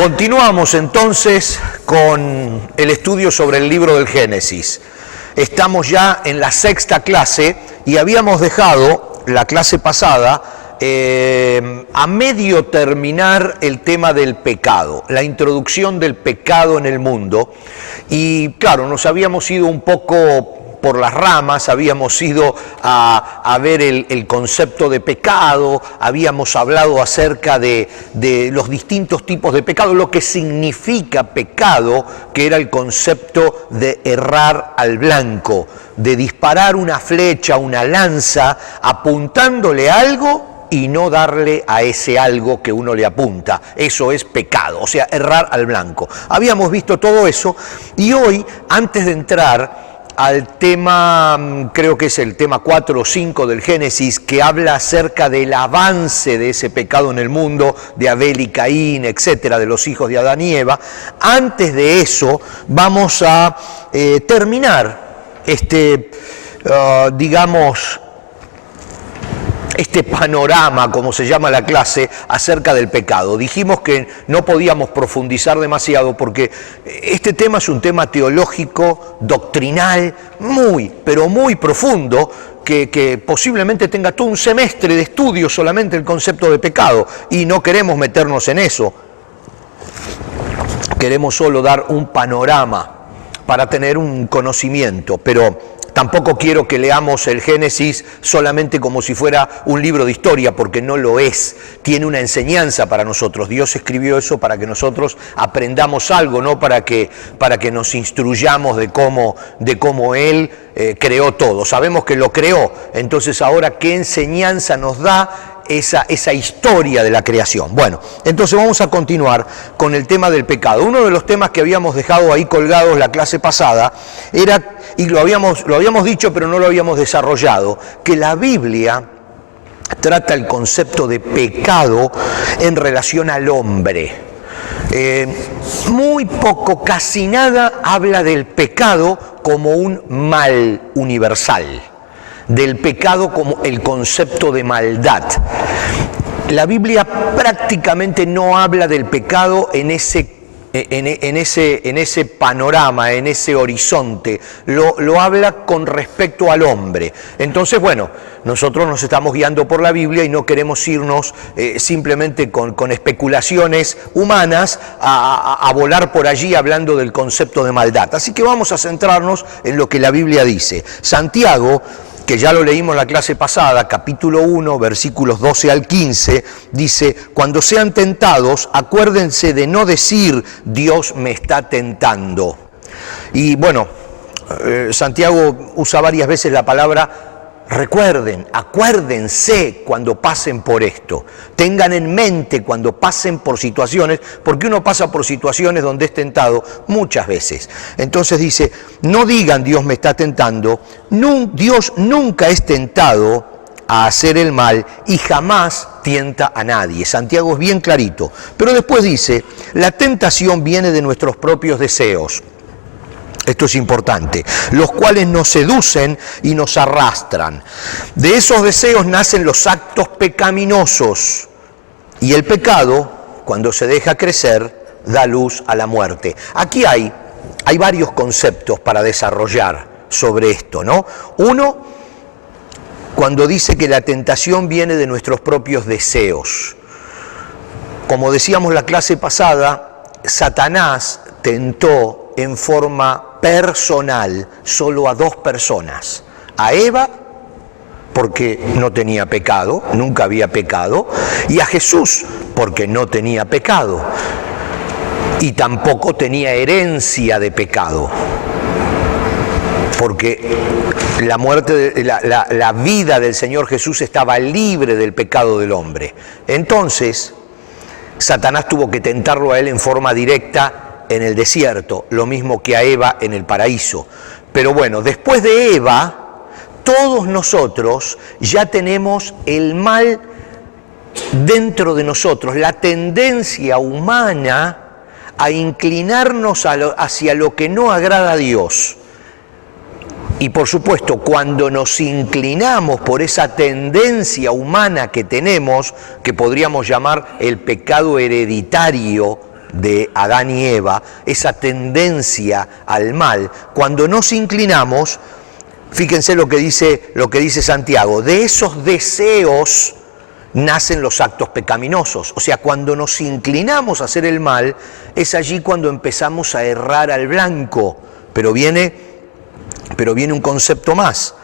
Continuamos entonces con el estudio sobre el libro del Génesis. Estamos ya en la sexta clase y habíamos dejado la clase pasada a medio terminar el tema del pecado, la introducción del pecado en el mundo. Y claro, nos habíamos ido un poco por las ramas, habíamos ido a ver el concepto de pecado, habíamos hablado acerca de los distintos tipos de pecado, lo que significa pecado, que era el concepto de errar al blanco, de disparar una flecha, una lanza, apuntándole algo y no darle a ese algo que uno le apunta. Eso es pecado, o sea, errar al blanco. Habíamos visto todo eso y hoy, antes de entrar al tema, creo que es el tema 4 o 5 del Génesis, que habla acerca del avance de ese pecado en el mundo, de Abel y Caín, etcétera, de los hijos de Adán y Eva. Antes de eso, vamos a terminar este panorama, como se llama la clase, acerca del pecado. Dijimos que no podíamos profundizar demasiado porque este tema es un tema teológico, doctrinal, pero muy profundo, que posiblemente tenga todo un semestre de estudio solamente el concepto de pecado, y no queremos meternos en eso. Queremos solo dar un panorama para tener un conocimiento, pero tampoco quiero que leamos el Génesis solamente como si fuera un libro de historia, porque no lo es. Tiene una enseñanza para nosotros. Dios escribió eso para que nosotros aprendamos algo, no para que nos instruyamos de cómo Él creó todo. Sabemos que lo creó, entonces ahora, ¿qué enseñanza nos da esa historia de la creación? Bueno, entonces vamos a continuar con el tema del pecado. Uno de los temas que habíamos dejado ahí colgados la clase pasada era, y lo habíamos dicho pero no lo habíamos desarrollado, que la Biblia trata el concepto de pecado en relación al hombre. Muy poco, casi nada, habla del pecado como un mal universal, del pecado como el concepto de maldad. La Biblia prácticamente no habla del pecado en ese panorama, en ese horizonte. Lo habla con respecto al hombre. Entonces, bueno, nosotros nos estamos guiando por la Biblia y no queremos irnos simplemente con especulaciones humanas a volar por allí hablando del concepto de maldad. Así que vamos a centrarnos en lo que la Biblia dice. Santiago, que ya lo leímos en la clase pasada, capítulo 1, versículos 12 al 15, dice: cuando sean tentados, acuérdense de no decir Dios me está tentando. Y bueno, Santiago usa varias veces la palabra recuerden, acuérdense cuando pasen por esto, tengan en mente cuando pasen por situaciones, porque uno pasa por situaciones donde es tentado muchas veces. Entonces dice, no digan Dios me está tentando, Dios nunca es tentado a hacer el mal y jamás tienta a nadie. Santiago es bien clarito, pero después dice, la tentación viene de nuestros propios deseos. Esto es importante, los cuales nos seducen y nos arrastran. De esos deseos nacen los actos pecaminosos y el pecado, cuando se deja crecer, da luz a la muerte. Aquí hay varios conceptos para desarrollar sobre esto, ¿no? Uno, cuando dice que la tentación viene de nuestros propios deseos. Como decíamos la clase pasada, Satanás tentó en forma personal solo a dos personas, a Eva, porque no tenía pecado, nunca había pecado, y a Jesús, porque no tenía pecado, y tampoco tenía herencia de pecado, porque la muerte, la vida del Señor Jesús estaba libre del pecado del hombre. Entonces, Satanás tuvo que tentarlo a él en forma directa en el desierto, lo mismo que a Eva en el paraíso. Pero bueno, después de Eva, todos nosotros ya tenemos el mal dentro de nosotros, la tendencia humana a inclinarnos hacia lo que no agrada a Dios. Y por supuesto, cuando nos inclinamos por esa tendencia humana que tenemos, que podríamos llamar el pecado hereditario de Adán y Eva, esa tendencia al mal, cuando nos inclinamos, fíjense lo que dice Santiago, de esos deseos nacen los actos pecaminosos. O sea, cuando nos inclinamos a hacer el mal, es allí cuando empezamos a errar al blanco. Pero viene un concepto más.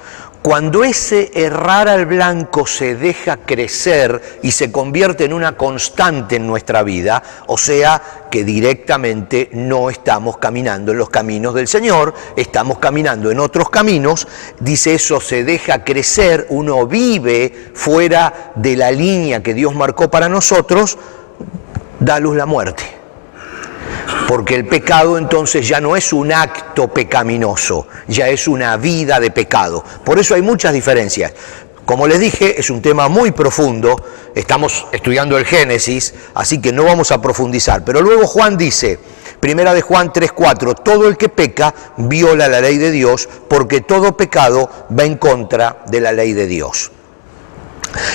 Cuando ese errar al blanco se deja crecer y se convierte en una constante en nuestra vida, o sea que directamente no estamos caminando en los caminos del Señor, estamos caminando en otros caminos, dice eso se deja crecer, uno vive fuera de la línea que Dios marcó para nosotros, da a luz la muerte. Porque el pecado entonces ya no es un acto pecaminoso, ya es una vida de pecado. Por eso hay muchas diferencias. Como les dije, es un tema muy profundo, estamos estudiando el Génesis, así que no vamos a profundizar. Pero luego Juan dice, primera de Juan 3:4, todo el que peca viola la ley de Dios, porque todo pecado va en contra de la ley de Dios.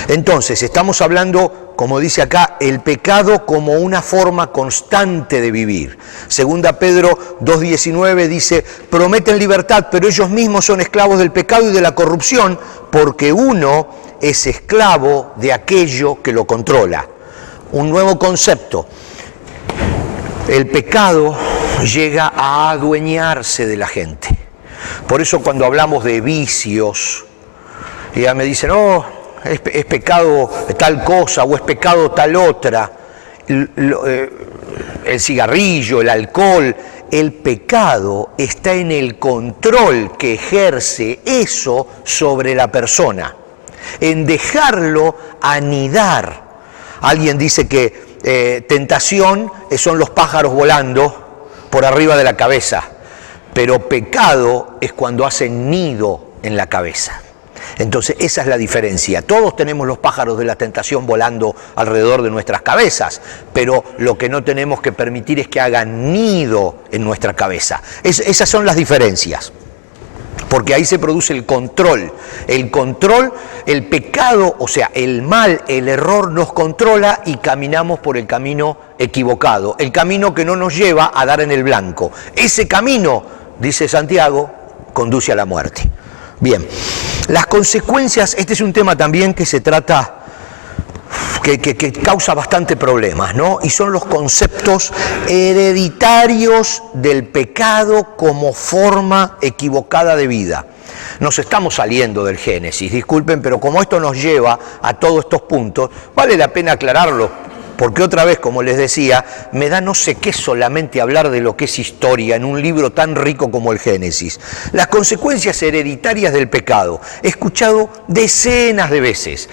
Entonces, estamos hablando, como dice acá, el pecado como una forma constante de vivir. Segunda Pedro 2:19 dice, prometen libertad, pero ellos mismos son esclavos del pecado y de la corrupción, porque uno es esclavo de aquello que lo controla. Un nuevo concepto. El pecado llega a adueñarse de la gente. Por eso cuando hablamos de vicios, ya me dicen, es pecado tal cosa o es pecado tal otra, el cigarrillo, el alcohol, el pecado está en el control que ejerce eso sobre la persona, en dejarlo anidar. Alguien dice que tentación son los pájaros volando por arriba de la cabeza, pero pecado es cuando hacen nido en la cabeza. Entonces esa es la diferencia. Todos tenemos los pájaros de la tentación volando alrededor de nuestras cabezas, pero lo que no tenemos que permitir es que hagan nido en nuestra cabeza. Esas son las diferencias, porque ahí se produce el control. El control, el pecado, o sea, el mal, el error nos controla y caminamos por el camino equivocado, el camino que no nos lleva a dar en el blanco. Ese camino, dice Santiago, conduce a la muerte. Bien, las consecuencias, este es un tema también que se trata, que causa bastante problemas, ¿no? Y son los conceptos hereditarios del pecado como forma equivocada de vida. Nos estamos saliendo del Génesis, disculpen, pero como esto nos lleva a todos estos puntos, vale la pena aclararlo. Porque otra vez, como les decía, me da no sé qué solamente hablar de lo que es historia en un libro tan rico como el Génesis. Las consecuencias hereditarias del pecado. He escuchado decenas de veces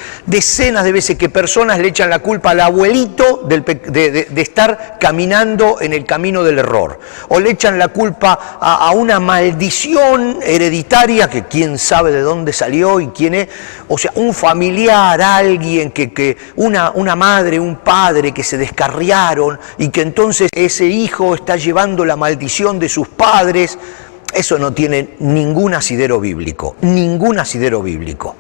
que personas le echan la culpa al abuelito de estar caminando en el camino del error. O le echan la culpa a una maldición hereditaria que quién sabe de dónde salió y quién es. O sea, un familiar, alguien, una madre, un padre que se descarriaron y que entonces ese hijo está llevando la maldición de sus padres. Eso no tiene ningún asidero bíblico, ningún asidero bíblico.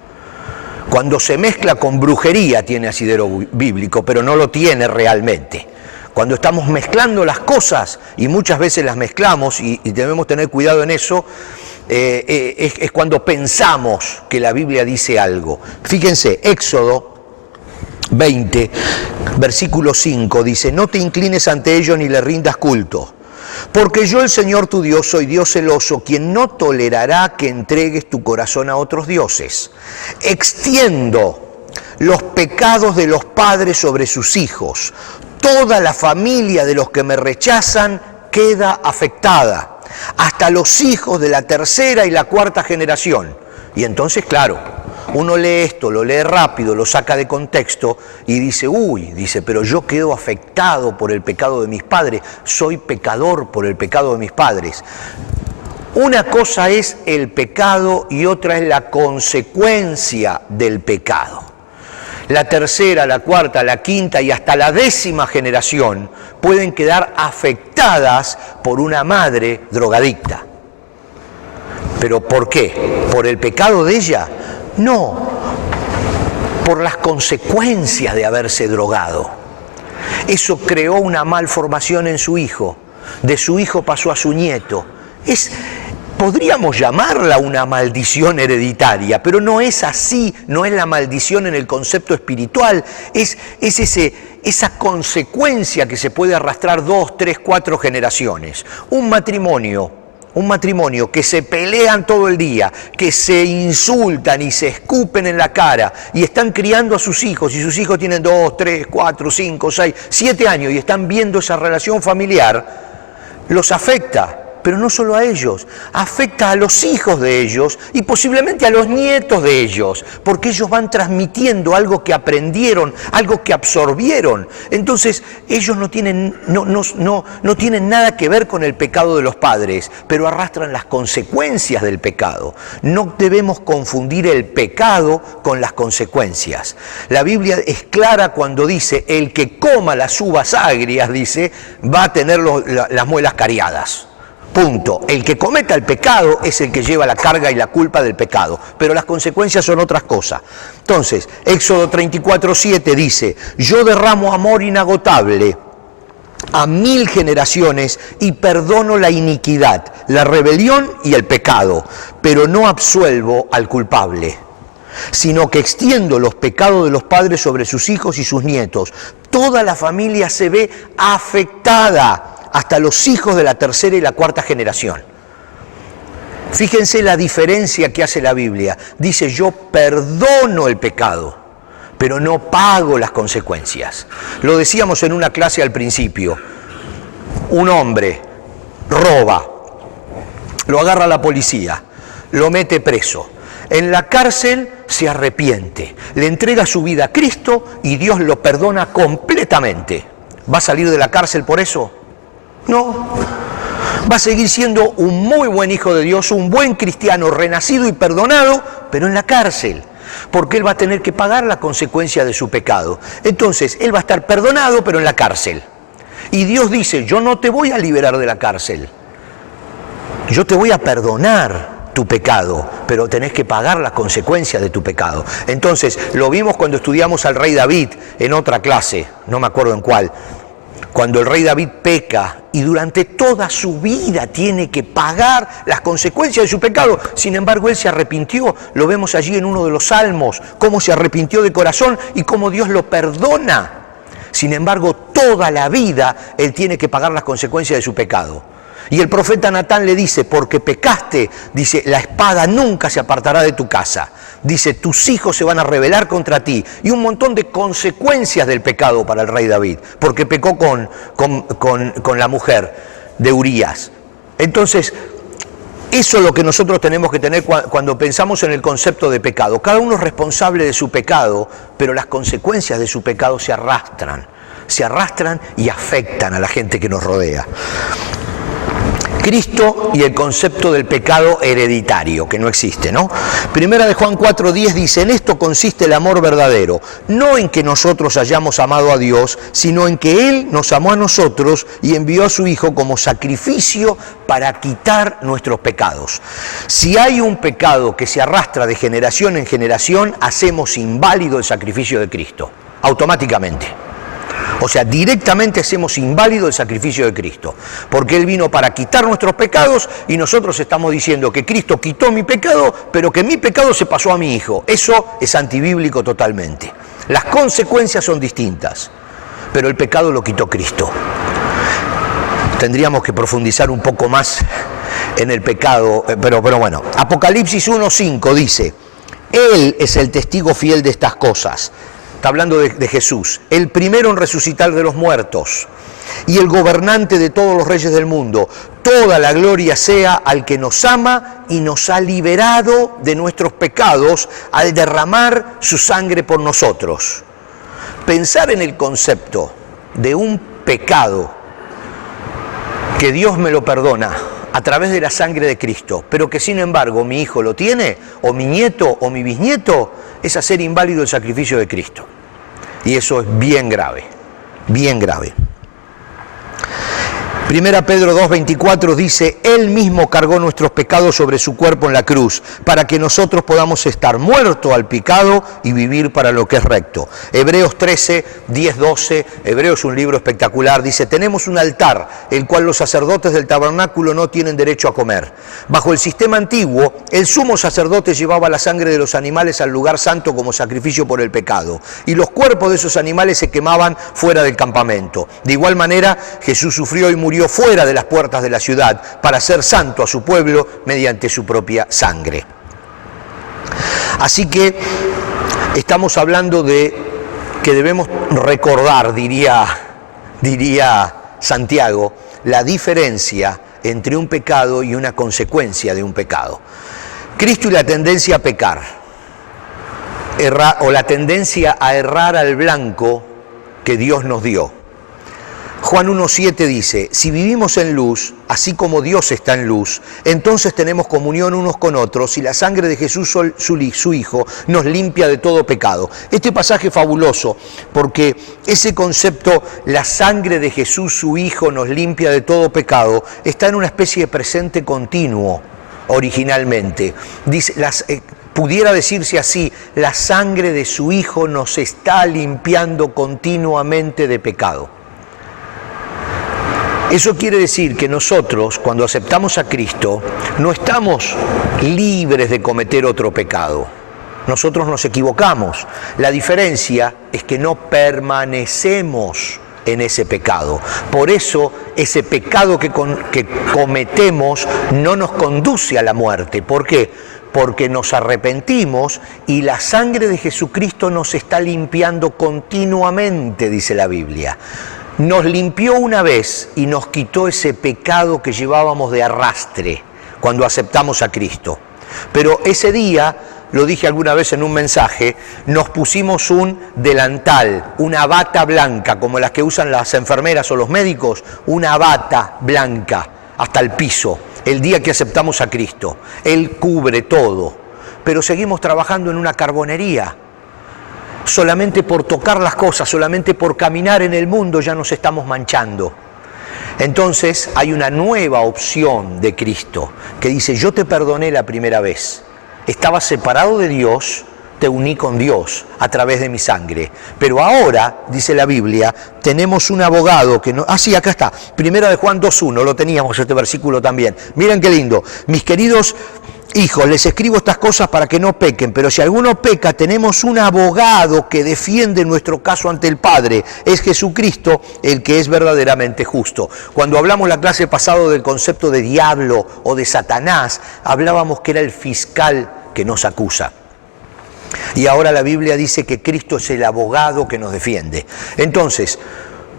Cuando se mezcla con brujería tiene asidero bíblico, pero no lo tiene realmente. Cuando estamos mezclando las cosas, y muchas veces las mezclamos, y debemos tener cuidado en eso, es cuando pensamos que la Biblia dice algo. Fíjense, Éxodo 20, versículo 5, dice, no te inclines ante ellos ni le rindas culto, porque yo el Señor tu Dios soy Dios celoso, quien no tolerará que entregues tu corazón a otros dioses. Extiendo los pecados de los padres sobre sus hijos. Toda la familia de los que me rechazan queda afectada, hasta los hijos de la tercera y la cuarta generación. Y entonces, claro, uno lee esto, lo lee rápido, lo saca de contexto y dice, pero yo quedo afectado por el pecado de mis padres, soy pecador por el pecado de mis padres. Una cosa es el pecado y otra es la consecuencia del pecado. La tercera, la cuarta, la quinta y hasta la 10ª generación pueden quedar afectadas por una madre drogadicta. ¿Pero por qué? ¿Por el pecado de ella? No, por las consecuencias de haberse drogado. Eso creó una malformación en su hijo. De su hijo pasó a su nieto. Podríamos llamarla una maldición hereditaria, pero no es así, no es la maldición en el concepto espiritual, es esa consecuencia que se puede arrastrar 2, 3, 4 generaciones. Un matrimonio que se pelean todo el día, que se insultan y se escupen en la cara y están criando a sus hijos, y sus hijos tienen 2, 3, 4, 5, 6, 7 años y están viendo esa relación familiar, los afecta. Pero no solo a ellos, afecta a los hijos de ellos y posiblemente a los nietos de ellos, porque ellos van transmitiendo algo que aprendieron, algo que absorbieron. Entonces, ellos no tienen nada que ver con el pecado de los padres, pero arrastran las consecuencias del pecado. No debemos confundir el pecado con las consecuencias. La Biblia es clara cuando dice, el que coma las uvas agrias, dice, va a tener las muelas cariadas. Punto. El que cometa el pecado es el que lleva la carga y la culpa del pecado, pero las consecuencias son otras cosas. Entonces, Éxodo 34:7 dice, yo derramo amor inagotable a 1000 generaciones y perdono la iniquidad, la rebelión y el pecado, pero no absuelvo al culpable, sino que extiendo los pecados de los padres sobre sus hijos y sus nietos. Toda la familia se ve afectada, hasta los hijos de la tercera y la cuarta generación. Fíjense la diferencia que hace la Biblia. Dice, yo perdono el pecado, pero no pago las consecuencias. Lo decíamos en una clase al principio. Un hombre roba, lo agarra la policía, lo mete preso. En la cárcel se arrepiente, le entrega su vida a Cristo y Dios lo perdona completamente. ¿Va a salir de la cárcel por eso? No, va a seguir siendo un muy buen hijo de Dios, un buen cristiano renacido y perdonado, pero en la cárcel, porque él va a tener que pagar la consecuencia de su pecado. Entonces, él va a estar perdonado, pero en la cárcel. Y Dios dice, yo no te voy a liberar de la cárcel, yo te voy a perdonar tu pecado, pero tenés que pagar las consecuencias de tu pecado. Entonces, lo vimos cuando estudiamos al rey David en otra clase, no me acuerdo en cuál, cuando el rey David peca y durante toda su vida tiene que pagar las consecuencias de su pecado. Sin embargo, él se arrepintió. Lo vemos allí en uno de los salmos, cómo se arrepintió de corazón y cómo Dios lo perdona. Sin embargo, toda la vida él tiene que pagar las consecuencias de su pecado. Y el profeta Natán le dice, porque pecaste, dice, la espada nunca se apartará de tu casa. Dice, tus hijos se van a rebelar contra ti. Y un montón de consecuencias del pecado para el rey David, porque pecó con la mujer de Urías. Entonces, eso es lo que nosotros tenemos que tener cuando pensamos en el concepto de pecado. Cada uno es responsable de su pecado, pero las consecuencias de su pecado se arrastran y afectan a la gente que nos rodea. Cristo y el concepto del pecado hereditario, que no existe, ¿no? Primera de Juan 4:10 dice, en esto consiste el amor verdadero, no en que nosotros hayamos amado a Dios, sino en que Él nos amó a nosotros y envió a su Hijo como sacrificio para quitar nuestros pecados. Si hay un pecado que se arrastra de generación en generación, hacemos inválido el sacrificio de Cristo, automáticamente. O sea, directamente hacemos inválido el sacrificio de Cristo, porque Él vino para quitar nuestros pecados y nosotros estamos diciendo que Cristo quitó mi pecado, pero que mi pecado se pasó a mi Hijo. Eso es antibíblico totalmente. Las consecuencias son distintas, pero el pecado lo quitó Cristo. Tendríamos que profundizar un poco más en el pecado, pero bueno. Apocalipsis 1:5 dice, Él es el testigo fiel de estas cosas. Está hablando de Jesús, el primero en resucitar de los muertos y el gobernante de todos los reyes del mundo. Toda la gloria sea al que nos ama y nos ha liberado de nuestros pecados al derramar su sangre por nosotros. Pensar en el concepto de un pecado que Dios me lo perdona a través de la sangre de Cristo, pero que sin embargo mi hijo lo tiene, o mi nieto, o mi bisnieto, es hacer inválido el sacrificio de Cristo. Y eso es bien grave, bien grave. Primera Pedro 2:24 dice, Él mismo cargó nuestros pecados sobre su cuerpo en la cruz, para que nosotros podamos estar muertos al pecado y vivir para lo que es recto. Hebreos 13:10-12, Hebreos es un libro espectacular, dice, tenemos un altar, el cual los sacerdotes del tabernáculo no tienen derecho a comer. Bajo el sistema antiguo, el sumo sacerdote llevaba la sangre de los animales al lugar santo como sacrificio por el pecado, y los cuerpos de esos animales se quemaban fuera del campamento. De igual manera, Jesús sufrió y murió fuera de las puertas de la ciudad para hacer santo a su pueblo mediante su propia sangre. Así que estamos hablando de que debemos recordar, diría Santiago, la diferencia entre un pecado y una consecuencia de un pecado. Cristo y la tendencia a pecar, o la tendencia a errar al blanco que Dios nos dio. Juan 1:7 dice, si vivimos en luz, así como Dios está en luz, entonces tenemos comunión unos con otros y la sangre de Jesús, su Hijo, nos limpia de todo pecado. Este pasaje es fabuloso porque ese concepto, la sangre de Jesús, su Hijo, nos limpia de todo pecado, está en una especie de presente continuo originalmente. Dice, pudiera decirse así, la sangre de su Hijo nos está limpiando continuamente de pecado. Eso quiere decir que nosotros, cuando aceptamos a Cristo, no estamos libres de cometer otro pecado. Nosotros nos equivocamos. La diferencia es que no permanecemos en ese pecado. Por eso, ese pecado que cometemos no nos conduce a la muerte. ¿Por qué? Porque nos arrepentimos y la sangre de Jesucristo nos está limpiando continuamente, dice la Biblia. Nos limpió una vez y nos quitó ese pecado que llevábamos de arrastre cuando aceptamos a Cristo. Pero ese día, lo dije alguna vez en un mensaje, nos pusimos un delantal, una bata blanca, como las que usan las enfermeras o los médicos, una bata blanca hasta el piso, el día que aceptamos a Cristo. Él cubre todo, pero seguimos trabajando en una carbonería. Solamente por tocar las cosas, solamente por caminar en el mundo ya nos estamos manchando. Entonces hay una nueva opción de Cristo que dice, yo te perdoné la primera vez, estabas separado de Dios, te uní con Dios a través de mi sangre. Pero ahora, dice la Biblia, tenemos un abogado que no... Ah, sí, acá está, Primera de Juan 2:1, lo teníamos este versículo también. Miren qué lindo, mis queridos hijos, les escribo estas cosas para que no pequen, pero si alguno peca, tenemos un abogado que defiende nuestro caso ante el Padre, es Jesucristo, el que es verdaderamente justo. Cuando hablamos la clase pasada del concepto de diablo o de Satanás, hablábamos que era el fiscal que nos acusa. Y ahora la Biblia dice que Cristo es el abogado que nos defiende. Entonces,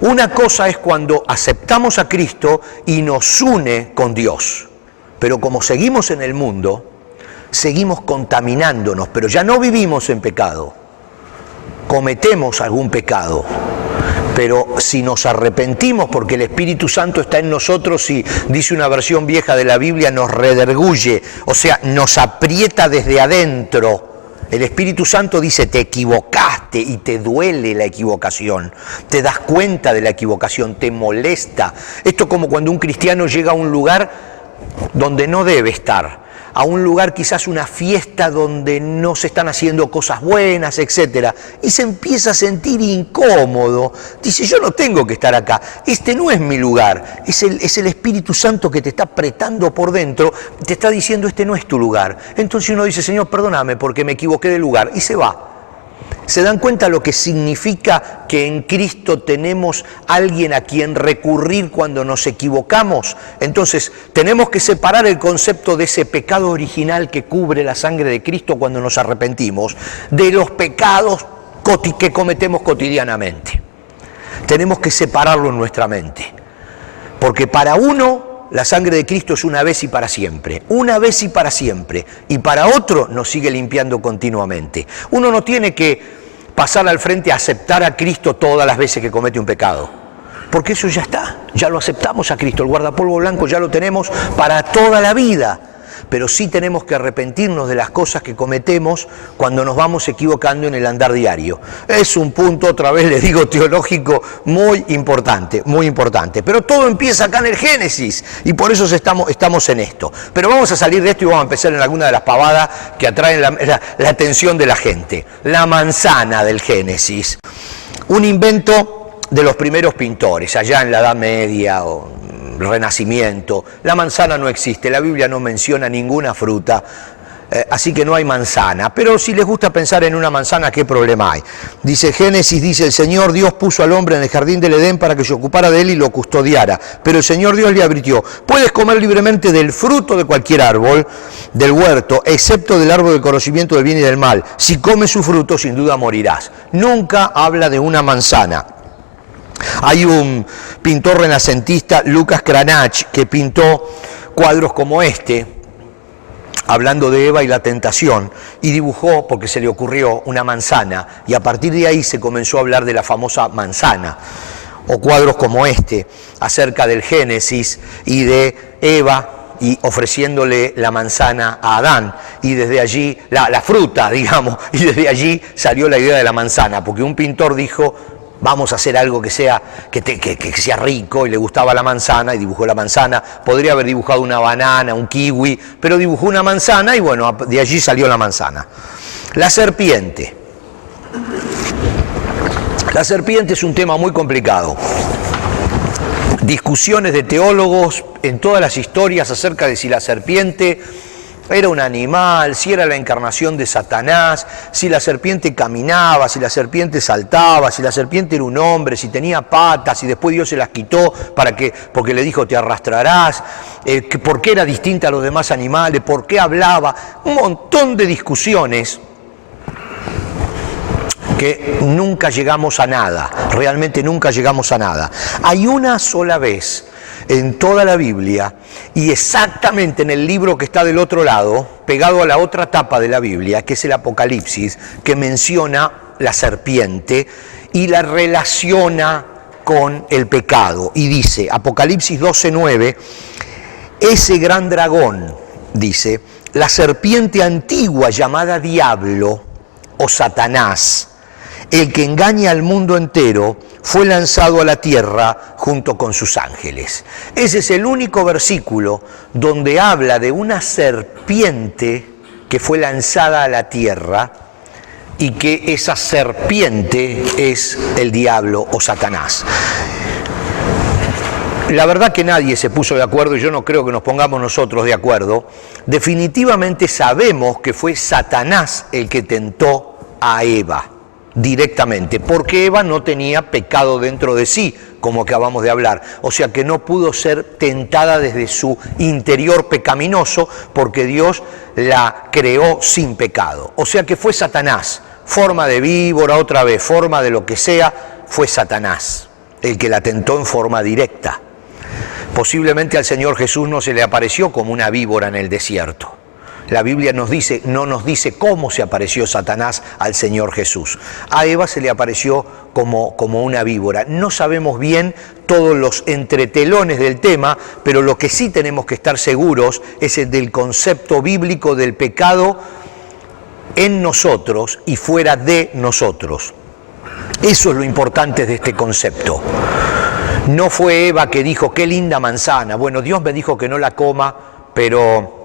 una cosa es cuando aceptamos a Cristo y nos une con Dios. Pero como seguimos en el mundo, seguimos contaminándonos, pero ya no vivimos en pecado. Cometemos algún pecado, pero si nos arrepentimos porque el Espíritu Santo está en nosotros y, dice una versión vieja de la Biblia, nos redarguye, o sea, nos aprieta desde adentro. El Espíritu Santo dice, te equivocaste y te duele la equivocación, te das cuenta de la equivocación, te molesta. Esto es como cuando un cristiano llega a un lugar donde no debe estar, a un lugar quizás una fiesta donde no se están haciendo cosas buenas, etcétera, y se empieza a sentir incómodo, dice, yo no tengo que estar acá, este no es mi lugar, es el Espíritu Santo que te está apretando por dentro, te está diciendo, este no es tu lugar. Entonces uno dice, Señor, perdóname porque me equivoqué de lugar, y se va. ¿Se dan cuenta lo que significa que en Cristo tenemos alguien a quien recurrir cuando nos equivocamos? Entonces, tenemos que separar el concepto de ese pecado original que cubre la sangre de Cristo cuando nos arrepentimos, de los pecados que cometemos cotidianamente. Tenemos que separarlo en nuestra mente. Porque para uno, la sangre de Cristo es una vez y para siempre, una vez y para siempre, y para otro nos sigue limpiando continuamente. Uno no tiene que pasar al frente a aceptar a Cristo todas las veces que comete un pecado, porque eso ya está, ya lo aceptamos a Cristo, el guardapolvo blanco ya lo tenemos para toda la vida. pero sí tenemos que arrepentirnos de las cosas que cometemos cuando nos vamos equivocando en el andar diario. Es un punto, otra vez les digo, teológico muy importante, muy importante. Pero todo empieza acá en el Génesis y por eso estamos en esto. Pero vamos a salir de esto y vamos a empezar en alguna de las pavadas que atraen la atención de la gente. La manzana del Génesis. Un invento de los primeros pintores, allá en la Edad Media o Renacimiento. La manzana no existe, la Biblia no menciona ninguna fruta, así que no hay manzana. Pero si les gusta pensar en una manzana, ¿qué problema hay? Dice Génesis, dice: el Señor Dios puso al hombre en el jardín del Edén para que se ocupara de él y lo custodiara. Pero el Señor Dios le advirtió: puedes comer libremente del fruto de cualquier árbol del huerto, excepto del árbol del conocimiento del bien y del mal. Si comes su fruto, sin duda morirás. Nunca habla de una manzana. Hay un pintor renacentista, Lucas Cranach, que pintó cuadros como este, hablando de Eva y la tentación, y dibujó, porque se le ocurrió, una manzana, y a partir de ahí se comenzó a hablar de la famosa manzana. O cuadros como este, acerca del Génesis y de Eva y ofreciéndole la manzana a Adán, y desde allí, la fruta, digamos, y desde allí salió la idea de la manzana, porque un pintor dijo: vamos a hacer algo que sea rico, y le gustaba la manzana y dibujó la manzana. Podría haber dibujado una banana, un kiwi, pero dibujó una manzana y bueno, de allí salió la manzana. La serpiente. La serpiente es un tema muy complicado. Discusiones de teólogos en todas las historias acerca de si la serpiente era un animal, si era la encarnación de Satanás, si la serpiente caminaba, si la serpiente saltaba, si la serpiente era un hombre, si tenía patas y después Dios se las quitó porque le dijo: te arrastrarás, por qué era distinta a los demás animales, por qué hablaba. Un montón de discusiones que nunca llegamos a nada, realmente nunca llegamos a nada. Hay una sola vez en toda la Biblia, y exactamente en el libro que está del otro lado, pegado a la otra tapa de la Biblia, que es el Apocalipsis, que menciona la serpiente y la relaciona con el pecado. Y dice, Apocalipsis 12:9, ese gran dragón, dice, la serpiente antigua llamada Diablo o Satanás, el que engaña al mundo entero, fue lanzado a la tierra junto con sus ángeles. Ese es el único versículo donde habla de una serpiente que fue lanzada a la tierra y que esa serpiente es el diablo o Satanás. La verdad que nadie se puso de acuerdo, y yo no creo que nos pongamos nosotros de acuerdo. Definitivamente sabemos que fue Satanás el que tentó a Eva directamente, porque Eva no tenía pecado dentro de sí, como acabamos de hablar, o sea que no pudo ser tentada desde su interior pecaminoso, porque Dios la creó sin pecado. O sea que fue Satanás, forma de víbora, otra vez, forma de lo que sea, fue Satanás el que la tentó en forma directa. Posiblemente al Señor Jesús no se le apareció como una víbora en el desierto. La Biblia no nos dice cómo se apareció Satanás al Señor Jesús. A Eva se le apareció como una víbora. No sabemos bien todos los entretelones del tema, pero lo que sí tenemos que estar seguros es el del concepto bíblico del pecado en nosotros y fuera de nosotros. Eso es lo importante de este concepto. No fue Eva que dijo: qué linda manzana. Bueno, Dios me dijo que no la coma, pero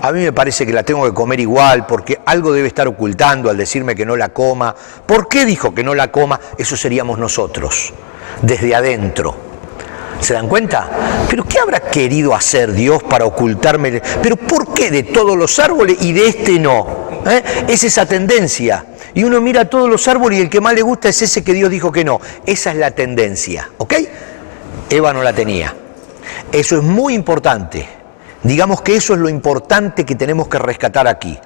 a mí me parece que la tengo que comer igual, porque algo debe estar ocultando al decirme que no la coma. ¿Por qué dijo que no la coma? Eso seríamos nosotros, desde adentro. ¿Se dan cuenta? ¿Pero qué habrá querido hacer Dios para ocultarme? ¿Pero por qué de todos los árboles y de este no? Es esa tendencia. Y uno mira todos los árboles y el que más le gusta es ese que Dios dijo que no. Esa es la tendencia, ¿ok? Eva no la tenía. Eso es muy importante. Digamos que eso es lo importante que tenemos que rescatar aquí.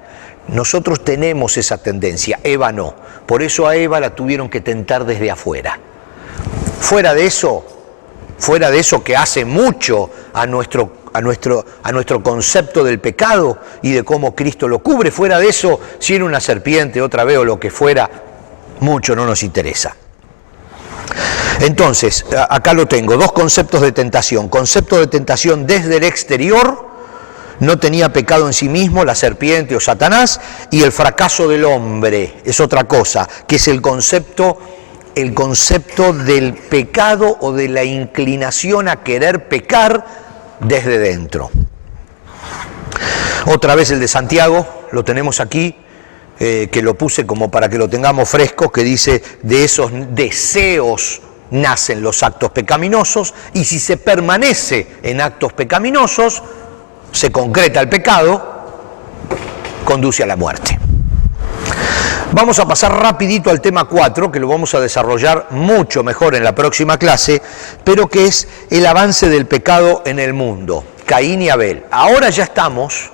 Nosotros tenemos esa tendencia, Eva no. Por eso a Eva la tuvieron que tentar desde afuera. Fuera de eso que hace mucho a nuestro concepto del pecado y de cómo Cristo lo cubre, fuera de eso, si era una serpiente, otra vez o lo que fuera, mucho no nos interesa. Entonces, acá lo tengo, dos conceptos de tentación. Concepto de tentación desde el exterior no tenía pecado en sí mismo, la serpiente o Satanás, y el fracaso del hombre es otra cosa, que es el concepto del pecado o de la inclinación a querer pecar desde dentro. Otra vez el de Santiago, lo tenemos aquí, que lo puse como para que lo tengamos fresco, que dice, de esos deseos nacen los actos pecaminosos, y si se permanece en actos pecaminosos, se concreta el pecado, conduce a la muerte. Vamos a pasar rapidito al tema 4, que lo vamos a desarrollar mucho mejor en la próxima clase, pero que es el avance del pecado en el mundo, Caín y Abel. Ahora ya estamos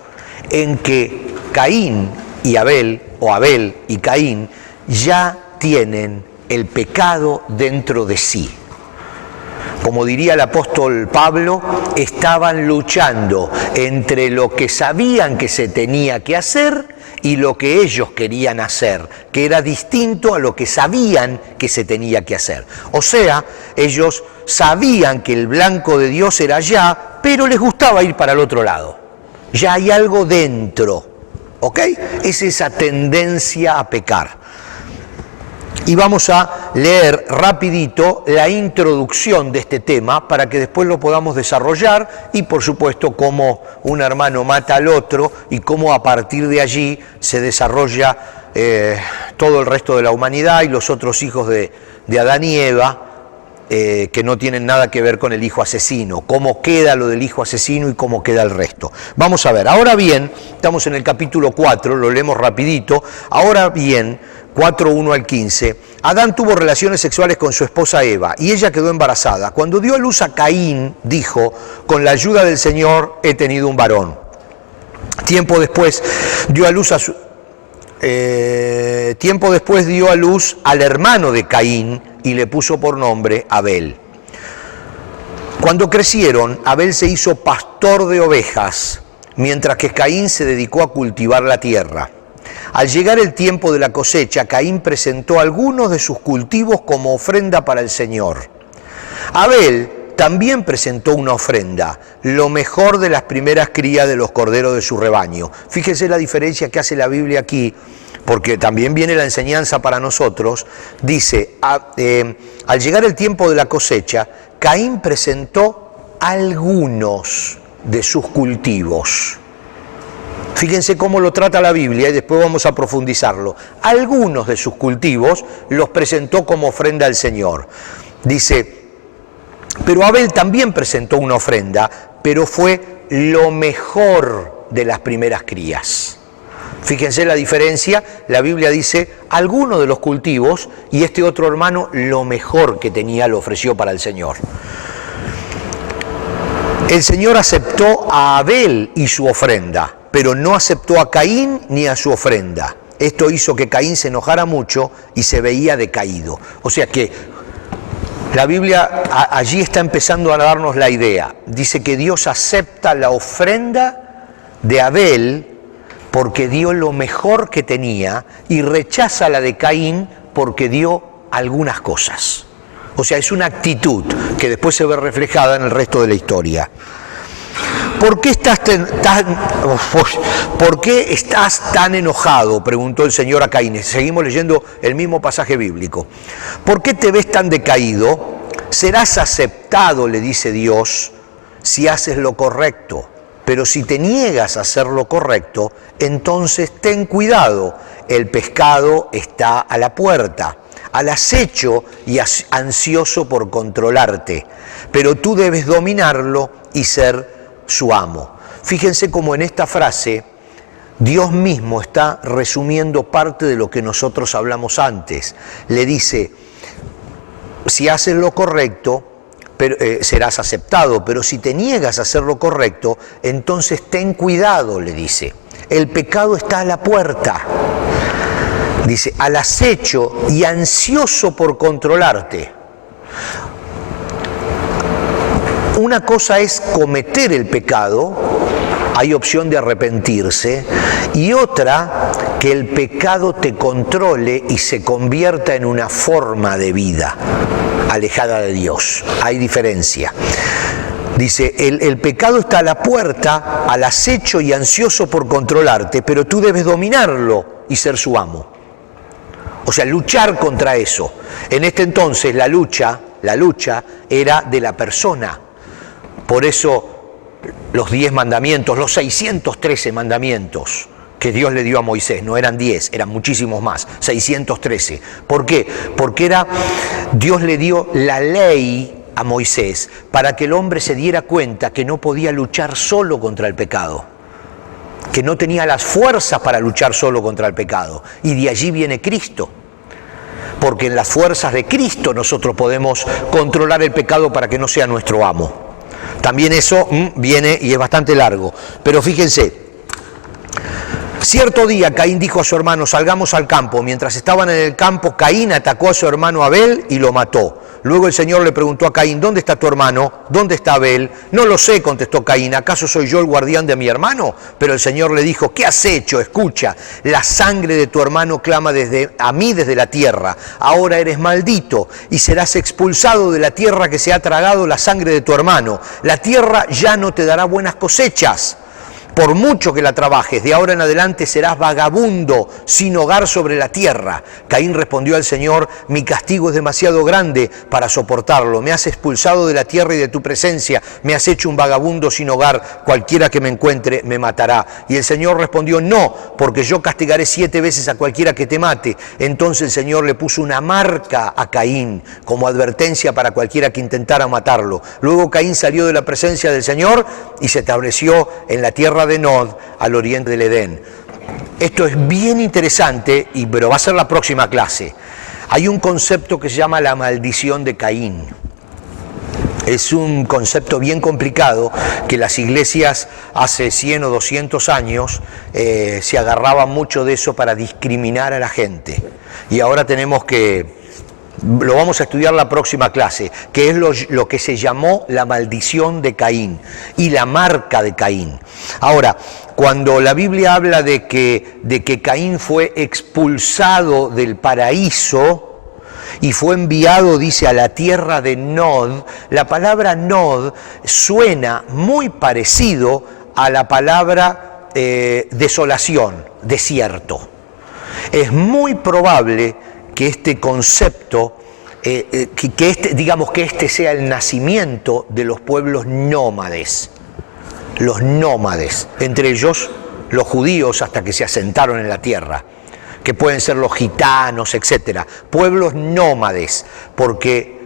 en que Caín y Abel, o Abel y Caín, ya tienen el pecado dentro de sí. Como diría el apóstol Pablo, estaban luchando entre lo que sabían que se tenía que hacer y lo que ellos querían hacer, que era distinto a lo que sabían que se tenía que hacer. O sea, ellos sabían que el blanco de Dios era allá, pero les gustaba ir para el otro lado. Ya hay algo dentro, ¿ok? Es esa tendencia a pecar. Y vamos a leer rapidito la introducción de este tema para que después lo podamos desarrollar y por supuesto cómo un hermano mata al otro y cómo a partir de allí se desarrolla todo el resto de la humanidad y los otros hijos de Adán y Eva que no tienen nada que ver con el hijo asesino, cómo queda lo del hijo asesino y cómo queda el resto. Vamos a ver, ahora bien, estamos en el capítulo 4, lo leemos rapidito, ahora bien, 4, 1 al 15, Adán tuvo relaciones sexuales con su esposa Eva y ella quedó embarazada. Cuando dio a luz a Caín, dijo, con la ayuda del Señor he tenido un varón. Tiempo después dio a luz al hermano de Caín y le puso por nombre Abel. Cuando crecieron, Abel se hizo pastor de ovejas, mientras que Caín se dedicó a cultivar la tierra. Al llegar el tiempo de la cosecha, Caín presentó algunos de sus cultivos como ofrenda para el Señor. Abel también presentó una ofrenda, lo mejor de las primeras crías de los corderos de su rebaño. Fíjese la diferencia que hace la Biblia aquí, porque también viene la enseñanza para nosotros. Dice, al llegar el tiempo de la cosecha, Caín presentó algunos de sus cultivos. Fíjense cómo lo trata la Biblia y después vamos a profundizarlo. Algunos de sus cultivos los presentó como ofrenda al Señor. Dice, pero Abel también presentó una ofrenda, pero fue lo mejor de las primeras crías. Fíjense la diferencia, la Biblia dice, algunos de los cultivos y este otro hermano lo mejor que tenía lo ofreció para el Señor. El Señor aceptó a Abel y su ofrenda, pero no aceptó a Caín ni a su ofrenda. Esto hizo que Caín se enojara mucho y se veía decaído. O sea que la Biblia allí está empezando a darnos la idea. Dice que Dios acepta la ofrenda de Abel porque dio lo mejor que tenía y rechaza la de Caín porque dio algunas cosas. O sea, es una actitud que después se ve reflejada en el resto de la historia. ¿Por qué estás tan enojado?, preguntó el Señor a Caín. Seguimos leyendo el mismo pasaje bíblico. ¿Por qué te ves tan decaído? Serás aceptado, le dice Dios, si haces lo correcto. Pero si te niegas a hacer lo correcto, entonces ten cuidado. El pescado está a la puerta, al acecho y ansioso por controlarte. Pero tú debes dominarlo y ser su amo. Fíjense cómo en esta frase Dios mismo está resumiendo parte de lo que nosotros hablamos antes. Le dice, si haces lo correcto, serás aceptado, pero si te niegas a hacer lo correcto, entonces ten cuidado, le dice. El pecado está a la puerta. Dice, al acecho y ansioso por controlarte. Una cosa es cometer el pecado, hay opción de arrepentirse, y otra, que el pecado te controle y se convierta en una forma de vida alejada de Dios. Hay diferencia. Dice, el pecado está a la puerta, al acecho y ansioso por controlarte, pero tú debes dominarlo y ser su amo. O sea, luchar contra eso. En este entonces la lucha era de la persona. Por eso los 10 mandamientos, los 613 mandamientos que Dios le dio a Moisés, no eran 10, eran muchísimos más, 613. ¿Por qué? Porque Dios le dio la ley a Moisés para que el hombre se diera cuenta que no podía luchar solo contra el pecado, que no tenía las fuerzas para luchar solo contra el pecado. Y de allí viene Cristo, porque en las fuerzas de Cristo nosotros podemos controlar el pecado para que no sea nuestro amo. También eso viene y es bastante largo, pero fíjense. Cierto día Caín dijo a su hermano, salgamos al campo. Mientras estaban en el campo, Caín atacó a su hermano Abel y lo mató. Luego el Señor le preguntó a Caín, ¿dónde está tu hermano? ¿Dónde está Abel? No lo sé, contestó Caín, ¿acaso soy yo el guardián de mi hermano? Pero el Señor le dijo, ¿qué has hecho? Escucha, la sangre de tu hermano clama a mí desde la tierra. Ahora eres maldito y serás expulsado de la tierra que se ha tragado la sangre de tu hermano. La tierra ya no te dará buenas cosechas. Por mucho que la trabajes, de ahora en adelante serás vagabundo, sin hogar sobre la tierra. Caín respondió al Señor, mi castigo es demasiado grande para soportarlo. Me has expulsado de la tierra y de tu presencia, me has hecho un vagabundo sin hogar. Cualquiera que me encuentre me matará. Y el Señor respondió, no, porque yo castigaré 7 veces a cualquiera que te mate. Entonces el Señor le puso una marca a Caín, como advertencia para cualquiera que intentara matarlo. Luego Caín salió de la presencia del Señor y se estableció en la tierra de Nod, al oriente del Edén. Esto es bien interesante, pero va a ser la próxima clase. Hay un concepto que se llama la maldición de Caín. Es un concepto bien complicado que las iglesias hace 100 o 200 años se agarraban mucho de eso para discriminar a la gente. Y ahora tenemos que... Lo vamos a estudiar la próxima clase, que es lo que se llamó la maldición de Caín y la marca de Caín. Ahora, cuando la Biblia habla de que Caín fue expulsado del paraíso y fue enviado, dice, a la tierra de Nod, la palabra Nod suena muy parecido a la palabra desolación, desierto. Es muy probable que este concepto, que este sea el nacimiento de los pueblos nómades. Los nómades, entre ellos los judíos hasta que se asentaron en la tierra, que pueden ser los gitanos, etcétera. Pueblos nómades, porque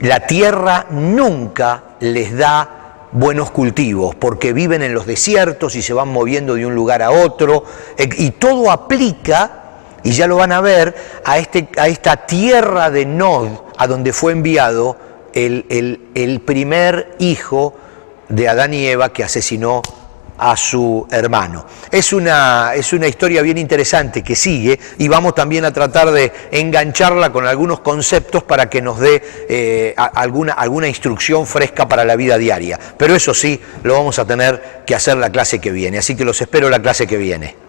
la tierra nunca les da buenos cultivos, porque viven en los desiertos y se van moviendo de un lugar a otro, y todo aplica, y ya lo van a ver, a esta tierra de Nod, a donde fue enviado el primer hijo de Adán y Eva que asesinó a su hermano. Es una historia bien interesante que sigue, y vamos también a tratar de engancharla con algunos conceptos para que nos dé alguna instrucción fresca para la vida diaria. Pero eso sí, lo vamos a tener que hacer la clase que viene, así que los espero la clase que viene.